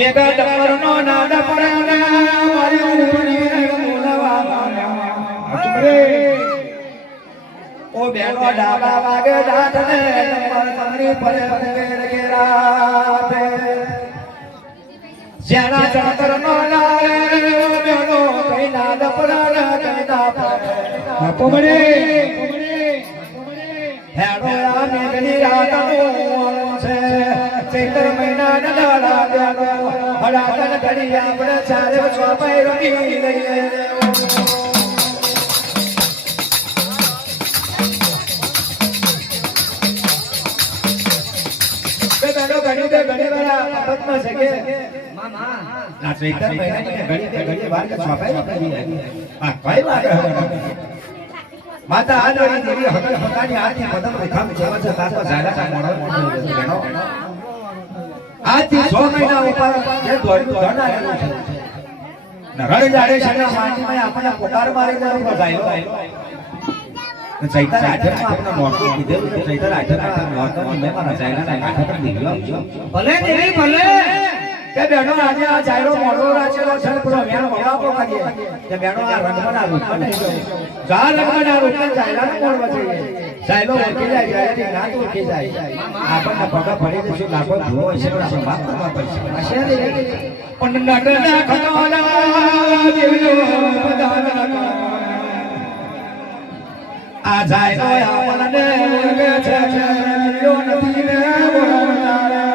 mega ડમરનો નાદ પડે મારી ઉમરીને બોલાવા ઓ બેનો ડાબા વાગે દાંતને નંબર તમરી પડે ઘેર ઘેરાતે જ્યાના ચણતરનો નારે ઓ બેનો કઈ નાદ પડે કઈ ના પડે કોમડે હેડો આ મેઘની રાતનો છે ચૈત્ર મહિના નડાળા બેનો હડાકન ઘડી આપણે ચારે સ્વાપાઈ રમી લઈએ ઘણી વાર આપતમાં છે કે મામા ના ચૈત્ર મહિનાની ઘડી વાર કે સ્વાપાઈ રમી આ કઈ વાત માતા આદરી દેવી હકાની આરતી પદમ રેખા જેવા છે તાતો જાડા મોડો બેનો આજથી 6 મહિના ઉપર જે દોડ્યું ધરનારેલું છે નરણ જાડે છે માટીમાં આપણને પોકાર મારી દેવું બધાયો ચૈતર આઠમાં આપણે મોટું કીધેલું છે ચૈતર આઠમાં મોટો મેં મારા જાયના આઠ પર નીકળ્યો ભલે દેવી ભલે કે બેનો આજે આ જાયરો મોડો રાચેલો છે પૂરો વેણ મોડાપો કરીએ કે બેનો આ રંગમના રૂપ નહીં જા રંગમના રૂપ જાયરાને મોડવા જોઈએ જાયલો ઓળખી જાય જાયરાથી ના તો ઓળખી જાય આપણને પગા ભરી દેશું લાખો ધો હશે પણ માફ કરવા પડશે પણ નટના ખતોલા દેવનો પદાના આ જાયરો આપણને ઓળખે છે યો નથી ને બોલનારા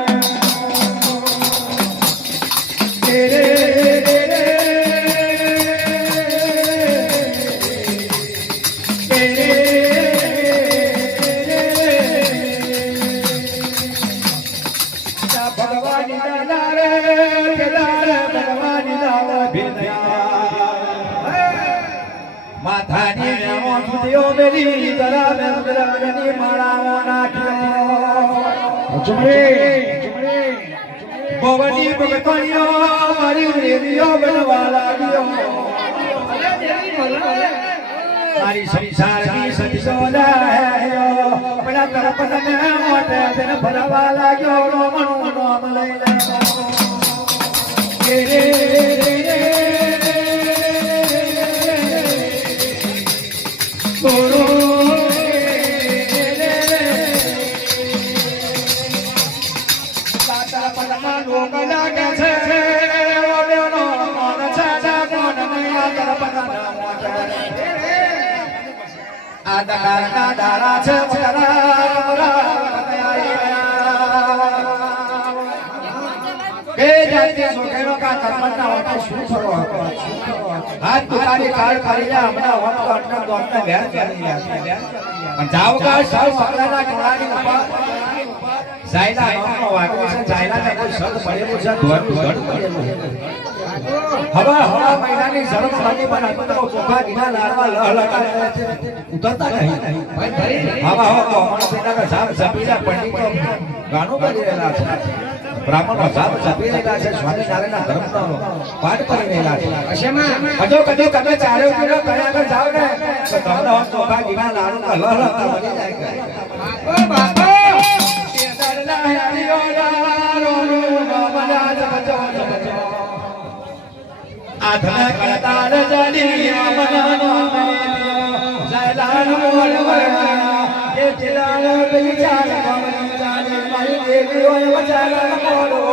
ભવની ભગતણીઓ મારી રેડિયો બનવા લાગ્યો મારી સંસારની સતીસોલા પેલા તરપતને મોટે તેને ભરવા લાગ્યો મનો નામ લઈ લે દાડા દાડા છે કે જાતે સોકેરો કા તરપટના વાટે શું કરો હાથ તુકારી કાળ કરી જા હમણા વટ અટના દોટના વેર કરી લ્યા પણ જાવ કા સૌ પકડાના ટોળાની ઉપર જાયલા નામનો વાગો છે જાયલાને કોઈ સદ પડેલું છે ધોડ પડેલું હવા મહિનાની ઝડપથી બનાવતો ચોખા ગીના લાડવા લહલકા ઉતરતા નહીં હવા તો અમારો પેલા સાબ સપીલા પંડિતો ગાણો કરી રહેલા છે બ્રાહ્મણો સાબ સપી રહેલા છે સ્વામિનારાયણના ધર્મનો પાઠ કરી રહેલા છે અશેમાં હજો કદે તમે ચારે કિલો કયા આગળ જાવ ને તો તમને ચોખા ગીના લાડવા લહલકા બની જાય બાપો તે દરલા હરિયો રો રો મલા જબજો આધના કરતા રજની મનનો જાયલાન મોલવરા એ જિલાલ વિચાર કમની જાને મારી દેવી હોય વચારા મોલો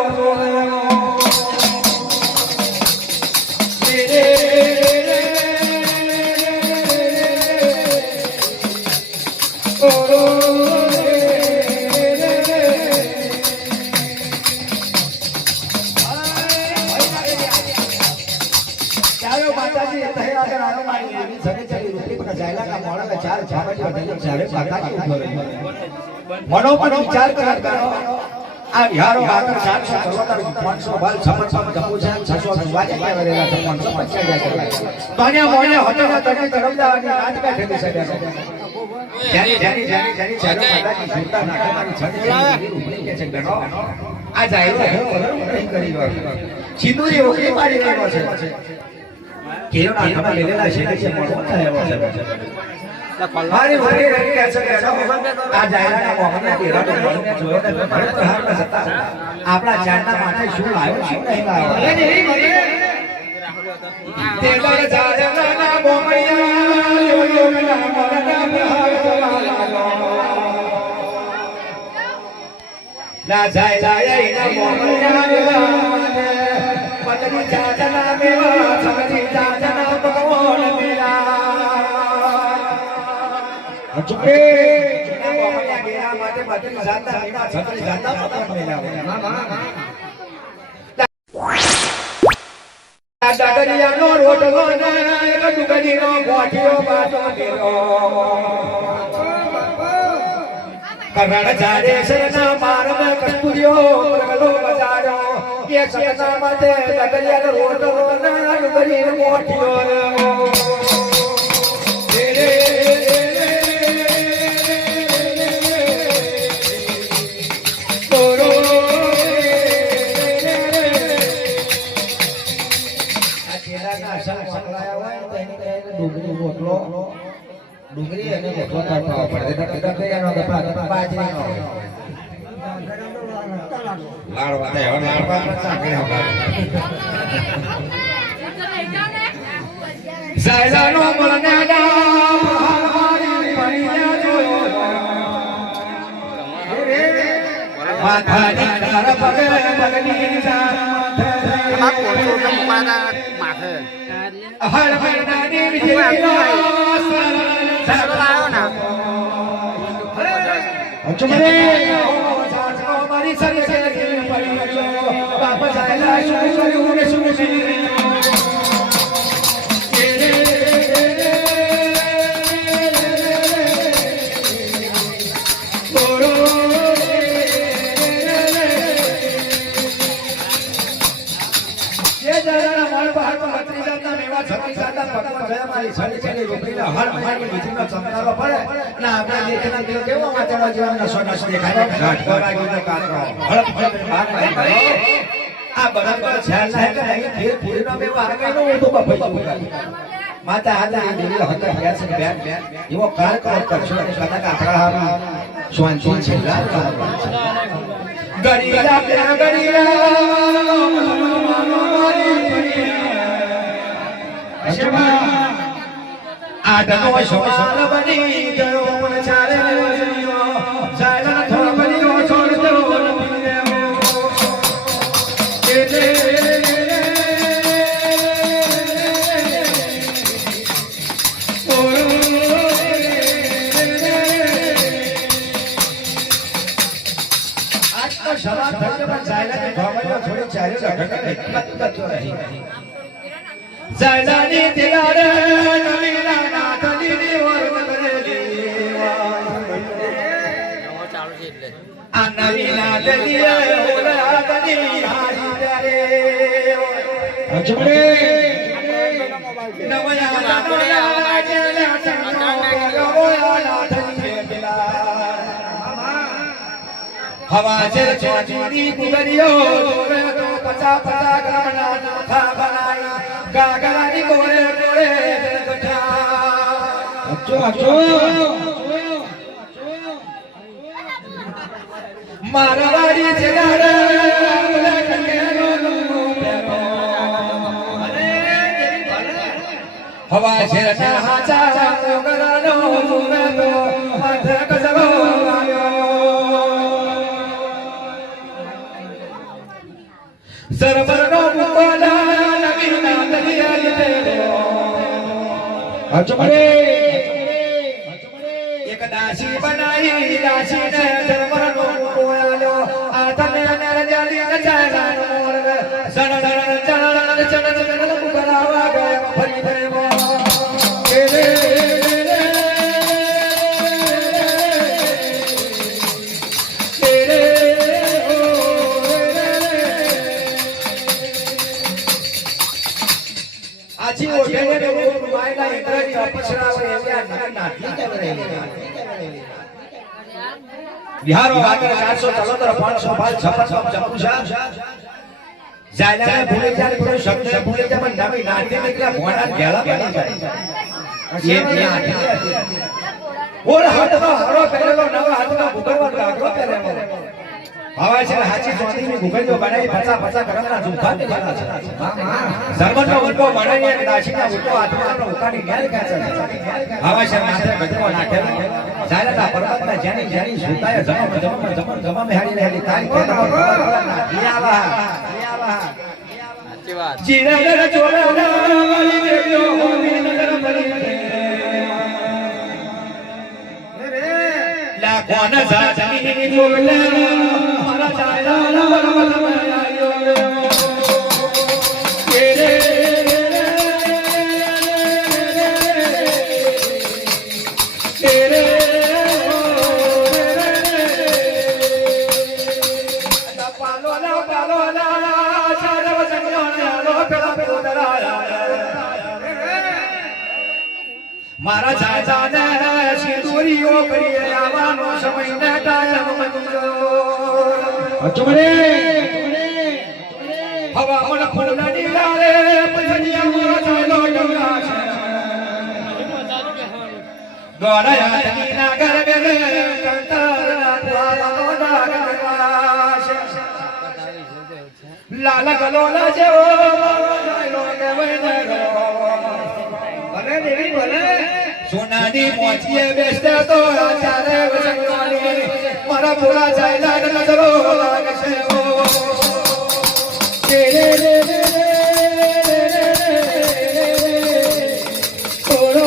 મનો પણ વિચાર કરતા આ વિહારો આગળ 474 500 બાલ છમન જપુ છે 600 વાજે કરેલા છે 550 જાય તોને મોને હતો તને તરફદારની રાત બેઠેલી છે જાની ચાલો માતાજી સુરતા નાખવાની છડી ઉપડી કે છે ગણો આ જાય નહીં કરી વાર સિંદૂરી ઓકરી પાડી રહ્યો છે કેરો નાખવા લેલેલા છે કે મોટો થયો છે મારી મારી રહી કે છે આ જાયરાના મોહને કેરાનો મોહને જોયો ને ભલે તો હાર ન હતા આપણા ચારના માટે શું લાવ્યો શું નહીં લાવ્યો તેલર જાજના મોમણિયા યો ના મરના ના જાય જાય ના મોમણિયા મતની જાજના મેવા સમજી જાજના ભગવાન મેરા અચુકે મોમણિયા ગેરા માટે મતની જાજના મેવા સમજી જાજના ભગવાન મેરા દાદરિયાનો રોટલો ને કટુકડીનો ગોઠિયો બાજો દેલો કરણ જાડે શરના મારમે કસ્તુરિયો પ્રગલો બજારો એક સકના માતે દાદરિયાનો રોટલો ને કટુકડીનો ગોઠિયો ડુંગળી અને રોટલો તળપાવો પડે દકયાનો દપા બાજરીનો લાડવા દે હવે લાડવા સાકરે હવા સાયલાનો મલનાડા હારી પણિયા જોયો માથાની તાર પગે પગની જાન માથે માથે હર હરનાની વિજય સારો ના અચમરે મારી સરી સરી પડી ગયો બાપ જાયલા શું ને શું માતા હાથા દેવી હતા બેસ બેન એવો કાર કર કરશો કદા કાકડા હારું સ્વાંચી છેલ્લા ગરીલા ગરીલા આડનો શોષણ બની ગયો પણ ચાલે ચાલન થોડો બન્યો છોડ દો આજ તો શરાબ થકે પણ ચાલે ઘોમયો છોડી ચાલે ઘટકે રહી જાયલાની દિલારે નવીના નાથની વરદ કરેલી આ નવીના દલિયે ઓલા દલી હારી ત્યારે અજમરે નવયા નવયા જેલા ચંગો ઓલા દલી દિલા હવા જે ચોચીની ગુગરિયો જોવે તો પચા પચા ગમના નાથા બનાઈ ગાગરાની કોરે કોરે ગઠા અચો અચો મારવાડી જગાડે ઓલે કંકેનો પેરો અરે જેરી ભલે હવા છે હાચા ગરાનો જોવે તો માથે કસરો આવ્યો સરબરનો મુકોલા નવીના દલિયા અચમરે એક દાસી બનાઈ દાસીને સરબરનો મુકોલો આ તને નરજાલી નચાલાનો મોર સણ સણ ચણ ચણ મુકરાવા ગયા ફરી ફરી આજી ઓઢેને રે માયના ઇન્દ્રની અપસરાવે એવા નાથી કરેલી બિહારો આગળ 473 500 56 ચપુષા જાયલાને ભૂલે જાય તો શબ્દ ભૂલે જાય પણ નવી નાથી નીકળ્યા ભોણા ઘેલા બની જાય એ ઓર હાથમાં હારો પહેરેલો નવા હાથમાં ભૂગરવા ગાગરો પહેરેલો હવે છે હાચી ચોટીની ભૂગરજો બનાવી પચા પચા કરમના ઝુંખા દેવાના છે સરબતનો ઉલ્કો બનાવીએ કે દાશીના ઉલ્કો હાથમાં ઉકાની ગેલ કાચે હવે છે માથે ગજરો નાખેલો જાયલા પર્વતના જેની જેની સુતાય જમ હેડી હેડી તારી ખેતમાં દિયાવા સાચી વાત જીનગર ચોરણા વાલી દેવ્યો હોમી નગર મરી લા કોન જાજની જોલે મારા ચાયલા પર્વત આયો કેરે મારા ચાચાને સિંદૂરીઓ કરીએ આવવાનો સમય ને ટાઈમ મંજૂર અચમરે હવા મન ફૂલના ડીલારે પછડિયા મારા ચાલો ડંગા છે ગોરાયા તનીના ગરગરે કંતારના પુરાવાનો ડાગ છે લાલ ગલોલા જેવો મારો કે વૈનગરો ભલે દેવી ભલે સોનાની મોચીએ બેસતે તો ચારે વસંગવાની મારા ભોળા ચાયલા નજરો લાગે છે રે રે રે ઓરો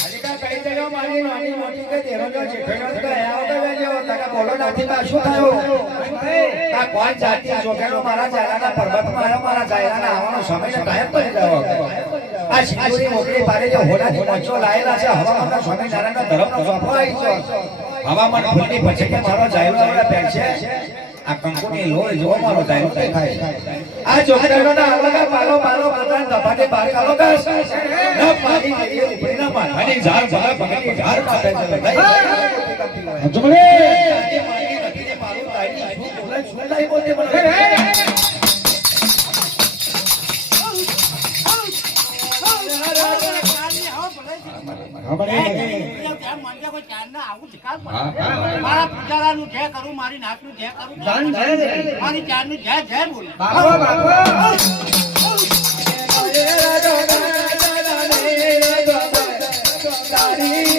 અલિકા કઈ દેલો મારી નાની મોટી કે તેરો જો ચીઠો તો આવો તો વેજો તકા બોલો નથી પાછું થયો આ કોણ જાતિ જોગેનો મારા ચાયલાના પર્વતમાં આવ્યો મારા ચાયલાના આવવાનો સમય ટાઈમ પડી ગયો આ શિંગોરી મોકલી પારે જે હોડાની મોચો લાયેલા છે હવામાનના સ્વામિનારાયણનો ધર્મનો સોફો આવી છે હવામાન ફૂલની પછી કે મારો ચાયલો આપણે પેટ છે આ કંકુની લોહી જો મારો ચાયલો દેખાય આ જોગેનોના આવલા પાલો પાલો પોતાના દબાટે બાર કાલો દસ ન પાડી કે ઉપરીના માથાની ઝાડ ભલા પગની ઝાડ માથે છે જમણે પાલો તાઈ સુલાઈ બોલતે મને મારા પૂજારાનું જય કરું મારી નાકનું જય કરું મારી જાનનું જય જય બોલ તારી